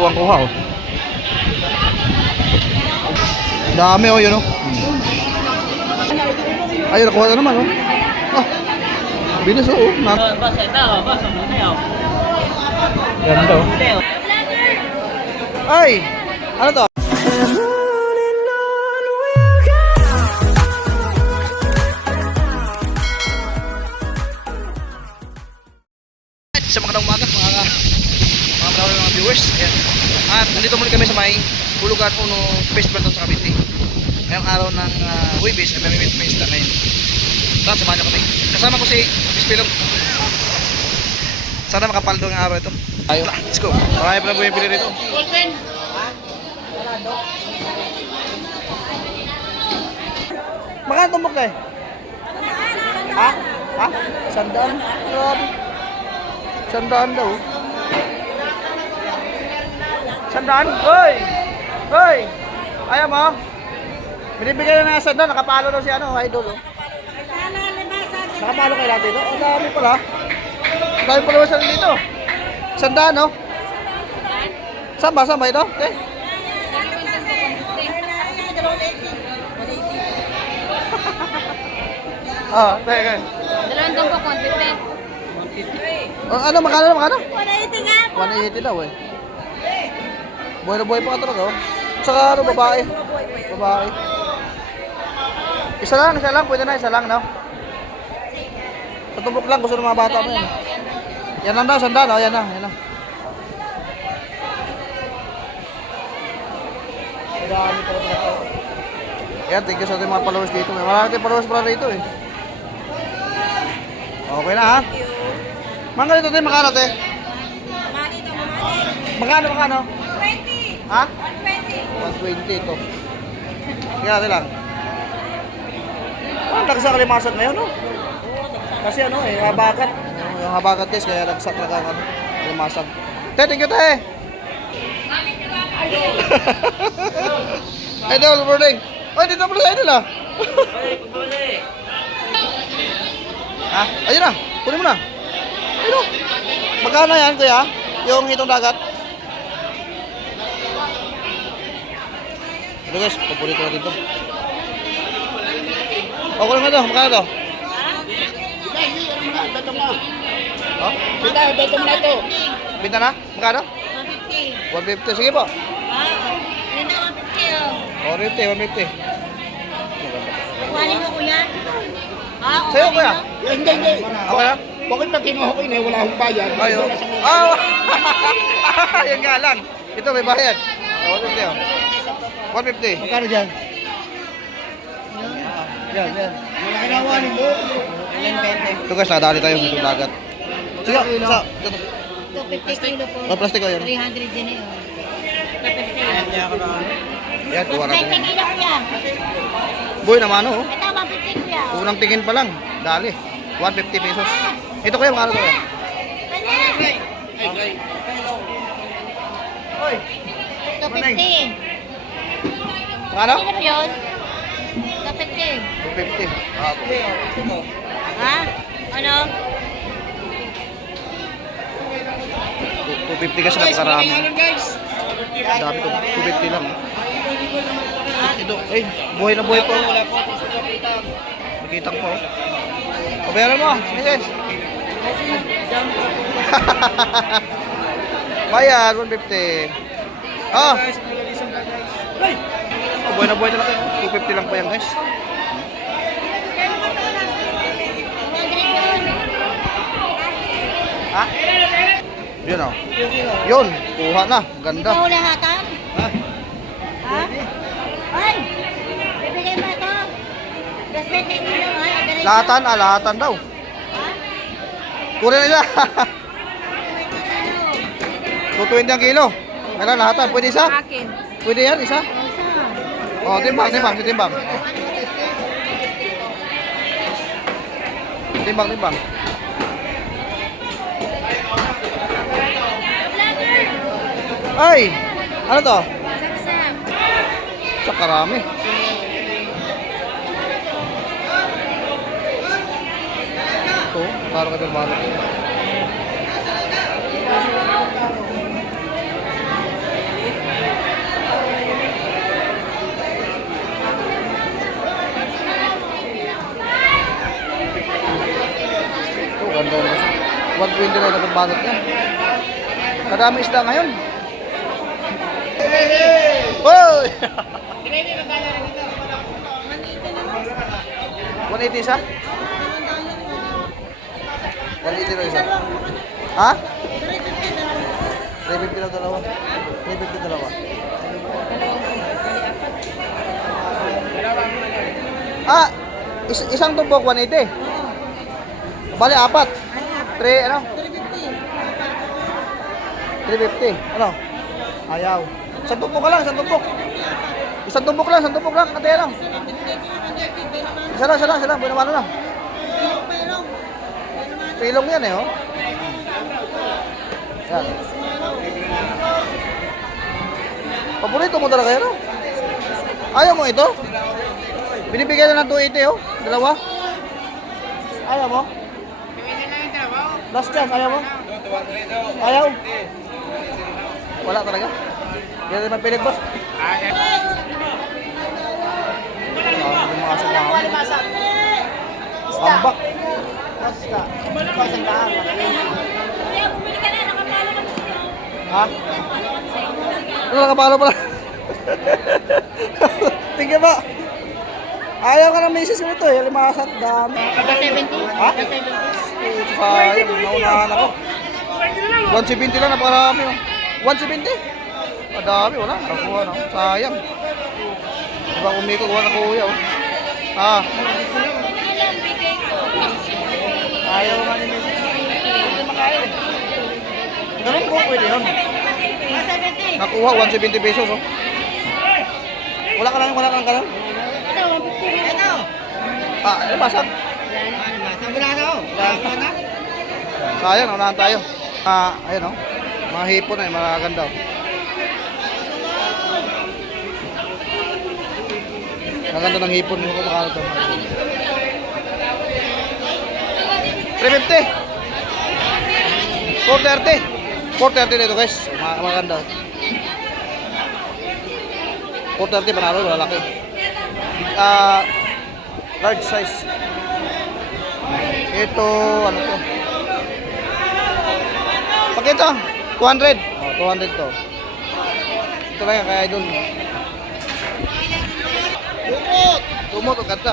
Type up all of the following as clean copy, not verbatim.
po ang kuha, oh. Dami, oh, yun, oh. Ayun, nakuha na naman, oh. Ah, bilis, oh. Boss, ito, boss, ano. Ganda, oh. Ay, ano to? Sa magandang umaga mga viewers. Ayan. At nandito muli kami sa may Bulugan Uno Festival sa Cavite. Ngayong araw ng Huwebes ay may isda ngayon. Tara, samahan nyo kami. Kasama ko si Bispilong. Sana makapaldo ng araw ito. Ayun, let's go. Marami pa na bumibili rito. Magkano tumbok na eh? Ha? Ha? Sandaan? Grabe. Sandaan daw. Sandaan? Hoy! Hoy! Ayaw mo? Binibigay na ng sandaan. Nakapalo daw si ano, idol. Oh. Nakapalo kayo lahat dito? Ang dami pala. Ang dami pala sa dito. Sandaan, no? Saan ba? Saan ba ito? Okay. Ah, teka. Dalawang tumpok, 150. Ano, makano? 180 nga po. 180 daw eh. Buhay na buhay pa ka talaga, oh. Saka ano, babae. Babae. Isa lang. Pwede na, isa lang, no? Tatubok lang, gusto ng mga bata mo yan. Yan lang daw, sandaan, oh. Yan na. Yan, thank you sa ating mga followers dito. May marami tayong followers pala rito, eh. Okay na, ha? Mangga dito, te. Magkano, te? Magkano? 120. Ha? 120. 120 ito. Tingnan natin lang. Ang lagsak kalimasag ngayon, no? Kasi ano eh, habagat. Yung habagat guys, kaya lagsak na kang ano, kalimasag. Te, thank you, te! Idol, good morning! Ay, dito pala sa idol, ah! Ha? Ayun na, kunin mo na. Ayun o. Magkano yan, kuya? Yung hitong dagat? Ito guys, paborito natin ito. O, kunin mo ito. Magkano ito? Ha? Beto mo na ito. Binta na? Magkano? 150. 150. Sige po. Hindi na 150 oh. 150. Kuhanin mo kuya. Ah, Sa'yo, kuya? Hindi. Ako na? Bakit pag kinuha ko wala akong bayad? Ayo. Ah! Yan nga lang. Ito may bayad. 150 oh. 150. Magkano dyan? Yan. Wala kinawanin mo. Ito guys, nakadali tayo ng itong dagat. Sige, isa. 250 kilo po. Oh, plastic ko yan. 300 din eh. 250. Yan, kuha natin. 20 kilo kuya. Boy naman oh. Ito 150 kuya. Unang tingin pa lang. Dali. 150 pesos. Ito kuya, magkano to? Kanya. Oy. 250. Magkano? Ano ba yun? 250. 250. Ah, Ha? Ano? 250 kasi napakarami. Dami to. 250 lang. Ito, eh, buhay na buhay po. Nakita ko po. Pabayaran mo, misis. Bayad, 150. Ah. Buhay na buhay talaga. 250 lang po yan, guys. 200 yun. Ha? Yun oh. Yun, kuha na. Ganda. Ikaw lahatan? Ha? Ha? Ay! Bibigay mo ito. Just 20 kilo ha? Lahatan daw. Ha? Kunin na siya. 20 kilo. 220 ang kilo. Meron lahatan. Pwede isa? Akin. Pwede yan, isa? Isa. Oh, timbang. Timbang. Ay! Ano to? Sapsap. Sa karami. Ito, parang ka malo. 120 lang na pagbalot niya. Kadami isda ngayon. Hoy! 180 isa? 180 lang isa. Ha? 350 lang dalawa. 350 dalawa. Ah, isang tumbok 180. Bali apat. 3 ano? 350. Ano? Ayaw. Isang tumbok ka lang, isang tumbok. Isang tumbok lang, kantaya lang. Isa lang, buwan naman lang. Pilong yan eh, oh. Yan. Paborito mo talaga yan, oh. Ayaw mo ito? Binibigyan na ng 280, oh. Dalawa. Ayaw mo? Last chance, ayaw mo? Ayaw? Wala talaga? Hindi natin magpilig, boss. Ambak. Kaya bumili ka na, nakapalo ka sa'yo. Ha? Ano nakapalo pala? Tingnan ba? Ayaw ka ng misis mo ito eh. Limasat, dami. Ha? Sayang, naunahan ako. 170 lang, napakarami. 170? Madami, wala. Nakuha na. Sayang. Diba kumiko, kuha na kuya. Oh. Ha? Ayaw nga ni misis. Hindi makain eh. Ganun ko, pwede yun. Nakuha, 170 pesos. Oh. Wala ka lang ganun? Ah, basag. Sayang, naunahan tayo. Ayun oh. Mga hipon na, magaganda oh. Maganda ng hipon mo kung makano ito. 350. 430. 430 dito guys. Maganda oh. 430 panalo, lalaki. Large size. Ito, ano to? Pakita, 200. Oh, 200 to. Ito lang yan, kaya idol. Tumot, ang ganda.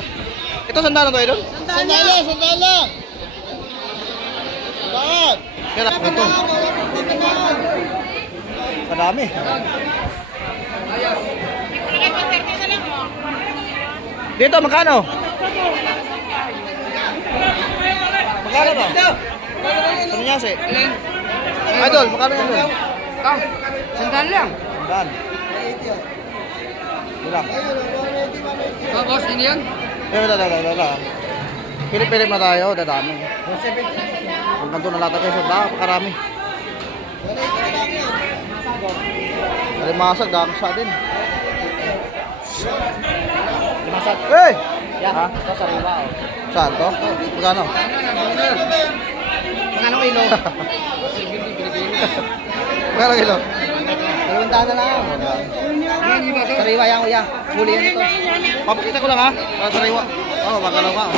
Ito, sandaan na to, idol? Sandala. Bakit? Kaya, ito. Kadami. Dito, magkano? Magkano to? Ano niya si? Idol, magkano yan doon? Sandal lang. Sandaan. Ilang? Boss, ini yan? Dala. Pilip-pilip na tayo, dadami. Huwag nandun na lahat kayo sa pakarami. Alimasag, dami sa din. Masat. Hey! Yan, ito sa riba. Saan to? Magkano? Magkano kilo? Magkano kilo? 200 na lang. Sa riba yan, kuya. Huli yan ito. Papakita ko lang ha. Para sa riwa. Oo, magkano ka. Oh.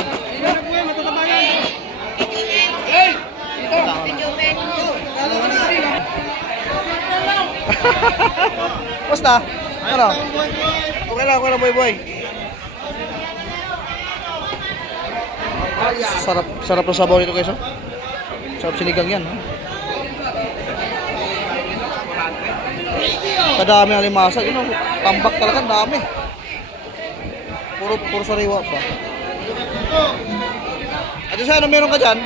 Basta? Ano? Okay lang, boy. Sarap ng sabaw nito guys. Oh. Sarap sinigang yan. Oh. Kadami ang limasag. Yun, oh. Tambak talaga, dami. Puro sariwa pa. At sa ano meron ka dyan?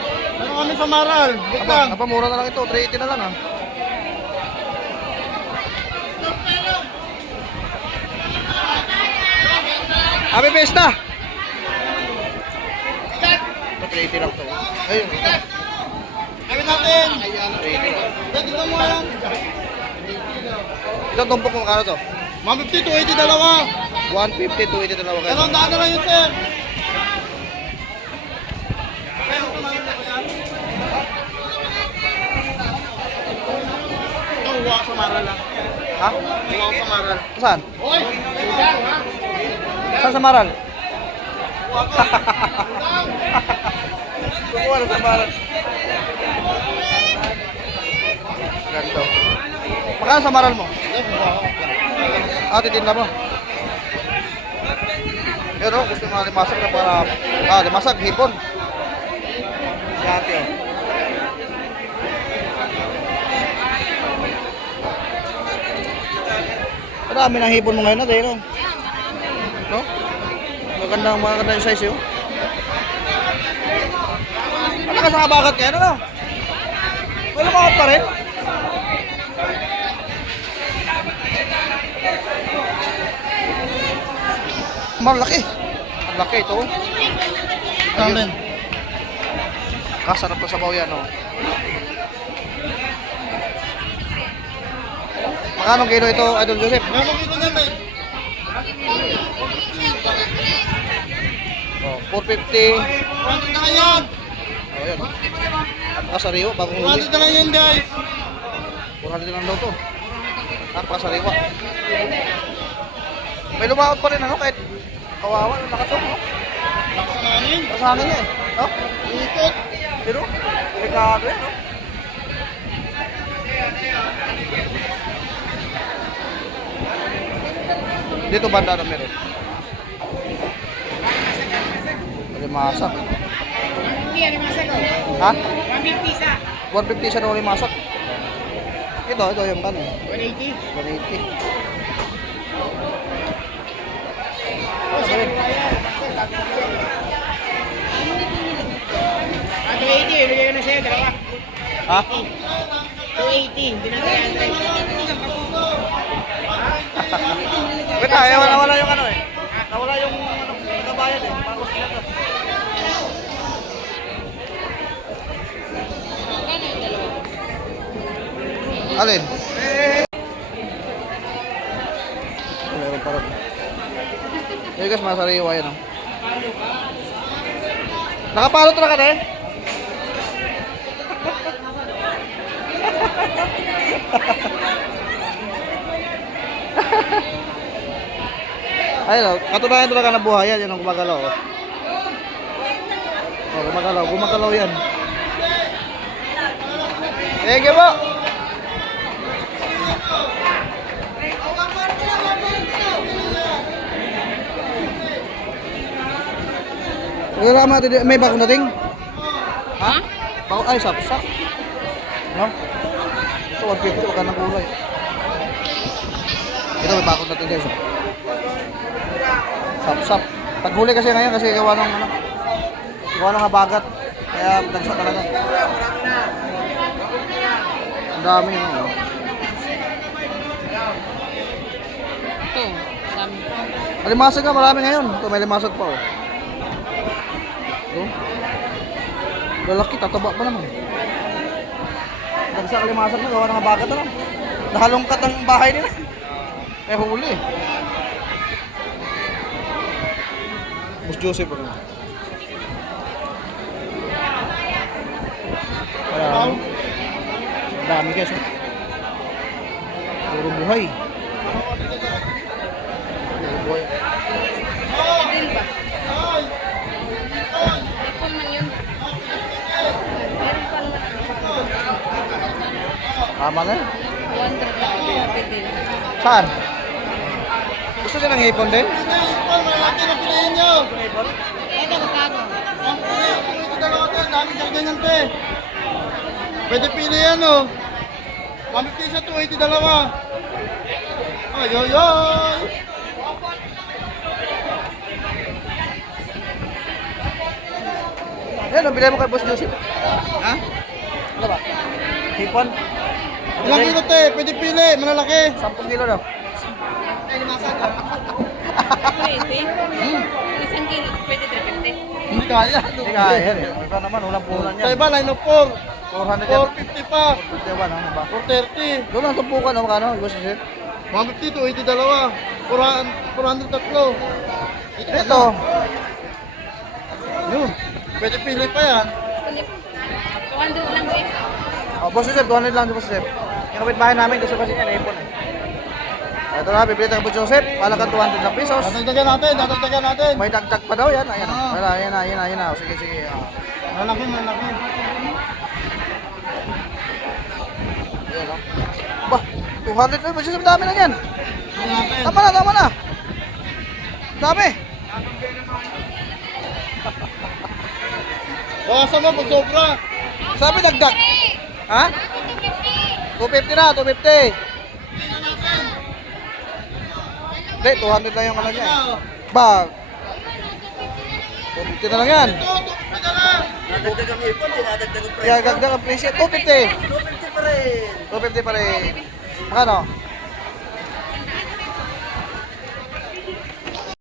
Ano kami sa Maral? Napamura na lang ito. 380 na lang ha. Happy Fiesta! Ito 380 lang to. Ayun. Kami natin. 380. Dito mo lang. Itong tumpok mo magkano to? 150 to 80 dalawa. 150 to 80 dalawa kayo. Dalawang daan na lang yun, sir. Uwa sa Maral lang. Ha? Uwa sa Maral. Saan? Oy! Saan sa Maral? Kukuha na samaran. Ganito. Magkano samaran mo? Titinda mo. Yun o, gusto nga limasag na para... limasag, hipon. Si ate o. Marami ng hipon mo ngayon natin, no? No? Maganda yung size yun. Ano ka sa kabagat ngayon, ano? May lumakot pa rin. Malaki. Ang laki ito. Ayun. Kasarap to sa baw yan, no? Magkano kilo ito, Idol Joseph? Meron kito niyan, babe. Oh, 450. 100 na yan. Oh, yun. Napakasariwa, bagong huli. 100 na yan, guys. 400 lang daw to. Napakasariwa. May lumakot pa rin, ano? Kahit kawawa, nakasok, no? Lakas ng hangin. Kasangin niya, eh. No? Ikot. Pero, delikado yan, no? Dito banda na meron. Limasak. Ha? 150 isa. 150 siya na limasak. Ito yung kano. 180. 180. Ah, 280. Ibigay ko na sa'yo, dalawa. Ha? 280. Hindi na 300. Wait, nawala yung ano eh. Nawala yung ano, nagabayad eh. Pangos na to. Alin? Meron pa rin. Yung guys, masariwa yan oh. Nakapalot na ka na eh. Ayun, katunayan talaga ng buhay yan, yan ang gumagalaw. Gumagalaw yan. Thank you po. May bagong dating? Ha? Bagong, ay, sapsak. No? Ito, 150, wag ka ng kulay. Ito, may bagong dating guys. Sap-sap. Paghuli kasi ngayon kasi gawa ng ano, gawa ng habagat. Kaya dagsa talaga. Ang dami yun. Oh. Ito, dami. Limasag nga, marami ngayon. Ito, may limasag pa oh. Ito. Lalaki, tataba pa naman. Dagsa ka limasag na, gawa ng habagat na lang. Nahalungkat ang bahay nila. Kaya huli. Boss Joseph pa rin. Ang dami guys. Oh. Puro buhay. Puro buhay. Adil ba? Ipon man yun. Meron pa naman. Tama na. 200 lang ako. Adil. Saan? Gusto siya ng hipon din? Malaki na piliin nyo. Ito, magkano? Ito dalawa to. Dami ganyan te. Pwede pili yan oh. 150 isa, 280 dalawa. Ay, ay, ay. Yan, ang bilay mo kay Boss Joseph. Ha? Ano ba? Hipon? Ilang kilo te? Pwede pili. Malalaki. 10 kilo daw. Pwede. Isang kilo, pwede 350. Hindi kaya. Hindi kaya yan eh. Iba naman, walang puhunan Sa yan. iba, line of 4. 400 yan. 450 pa. 41, ano ba? 430. Doon ang tumpukan, ano magkano? Boss Joseph? 150, 280 dalawa. 400 tatlo. Ito. Yun. Pwede pili pa yan. 200 lang eh. Oh, Boss Joseph, 200 lang si Boss Joseph. Yung kapitbahay namin, gusto kasi niya, naipon eh. Ito na, bibili tayo Boss Joseph. Palakan 200 na pesos. Dadagdagan natin, dadagdagan natin. May dagdag pa daw yan. Ayan, Ah. ayan na. O, sige. Malaki, malaki. Ayan o. Ba, 200 na ba siya? Dami na yan. Malaki. Tama na, tama na. Dami. Bawasan mo pag sobra. Sabi dagdag. Ha? 250 na, 250. Hindi, 200 lang yung ano niya. Ito, Ba, 250 na lang yan. 250 na lang. Nadagdag ang ipon, dinadagdag ang Kaya dagdag ang presyo, 250. 250 pa rin. 250 pa rin. Magkano?